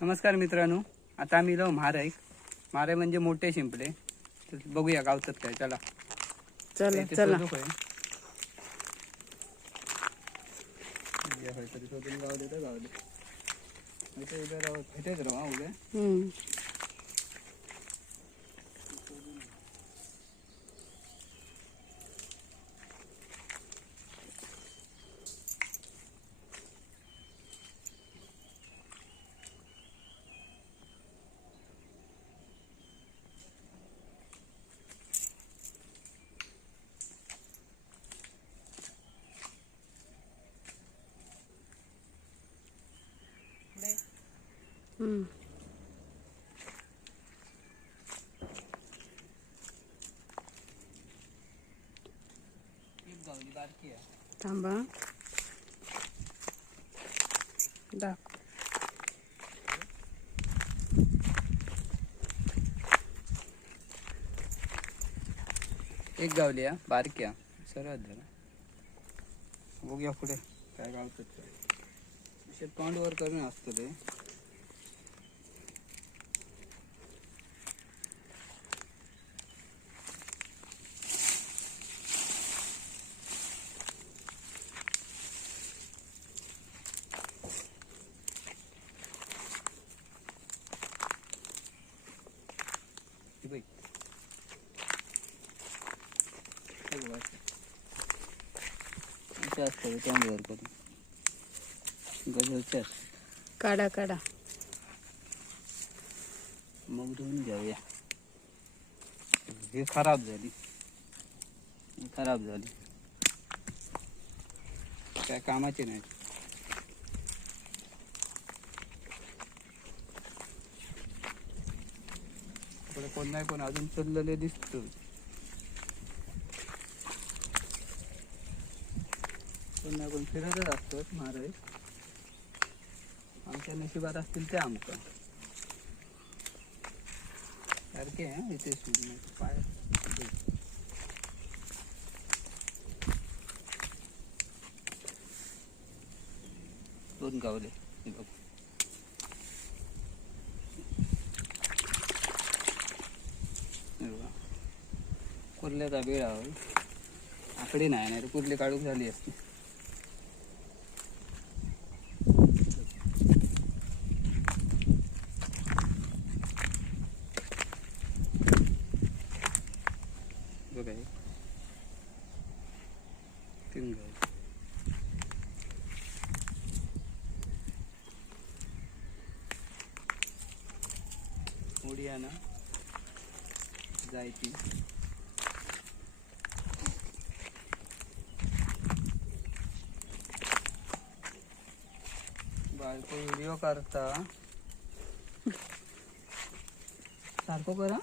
नमस्कार मित्रांनो, आता आम्ही जाऊ म्हाराई. म्हाराई म्हणजे मोठे शिंपले. तर बघूया गावतात काय. चला चला इथे चला. शोधू काय. तरी शोधून गावले तर गावले. इथे उभे राहू, इथेच राहू हा उभे. एक गावली बारकी आहे. थांबा दाख. एक गावली आहे बारकी आहे. सरळ झाला. बघूया पुढे काय गावतात काय. असे तोंडवर करून असतो ते. असतं तोंडवर करून गजरच्या. काढा काढा. मग धुवून घेऊया. हे खराब झाली. काय कामाची नाही. पुढे कोण नाही कोण अजून चाललेले दिसतो. कोण नाही कोण फिरतच असतात महाराज. आमच्या नशिबात असतील ते आमचं सारखे आहे. इथे पाय दोन गावले. बघ कुर्ल्याचा वेळ आहे. आकडी नाही तर कुर्ली काढूक झाली असती. बघा तीन गाव. उडिया ना जायची. बायको व्हिडिओ करता सारखं करा.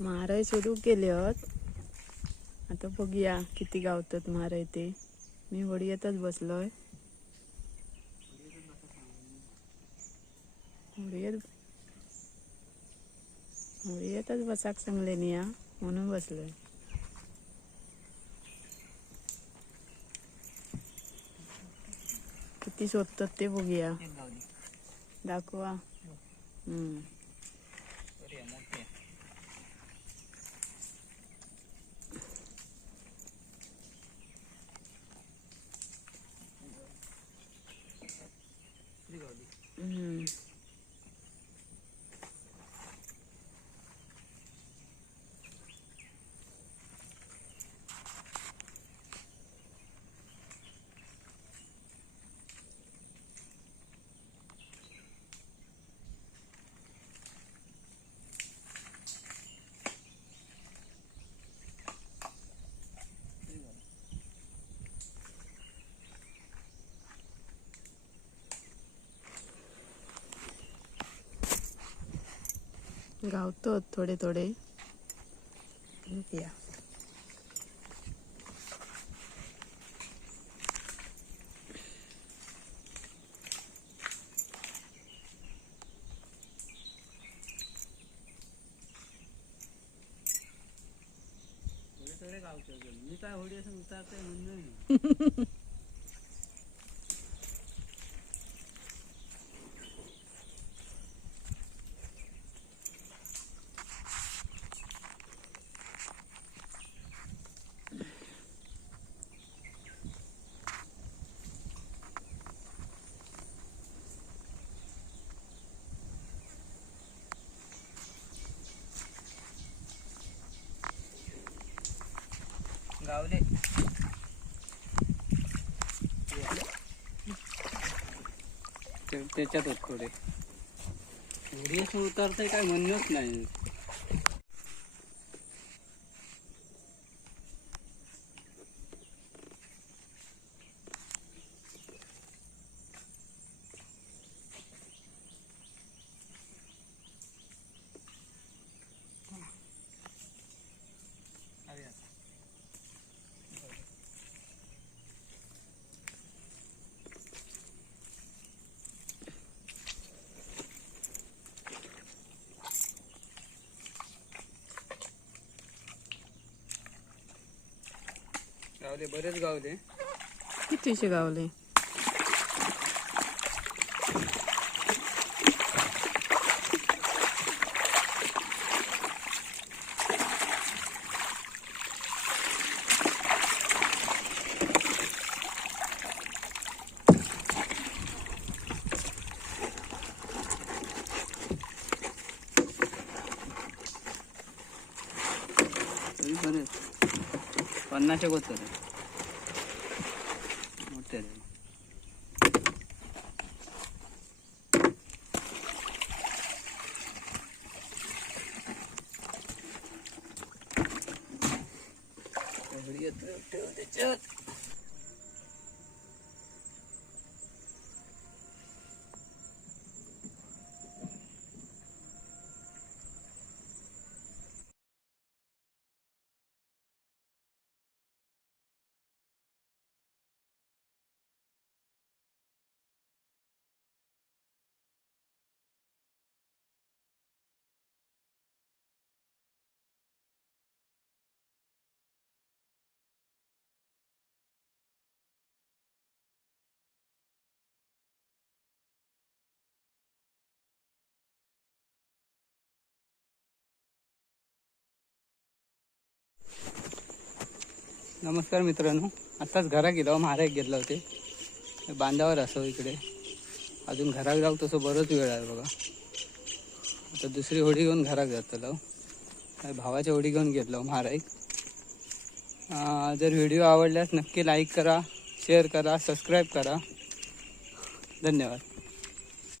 म्हारय सुरू केले आहेत. आता बघूया किती गावतात म्हारय ते. मी होडीतच बसलोय. होडीतच बसाक सांगले नी म्हणून बसलोय. किती शोधतात ते बघूया. दाखवा. गावतात थोडे थोडे. बघूया. थोडे गावतो मी काय होडी असं उतारतोय म्हणून. गावले त्याच्यातच थोडे होडी असं उतारतंय काय म्हणणंच नाही. गावले बरेच गावले. कितीशे गावले. बरेच 50 होत मोठे. ठेव त्याच्यात. नमस्कार मित्रांनो, आताच घरात गेलो. महाराज घेतला होते बांधावर असो इकडे. अजून घरात जाऊ तसं बरंच वेळ आहे बघा. आता दुसरी होडी घेऊन घरात जातलो. भावाच्या होडी घेऊन घेतलो महाराज. जर व्हिडिओ आवडल्यास नक्की लाईक करा, शेअर करा, सबस्क्राईब करा. धन्यवाद.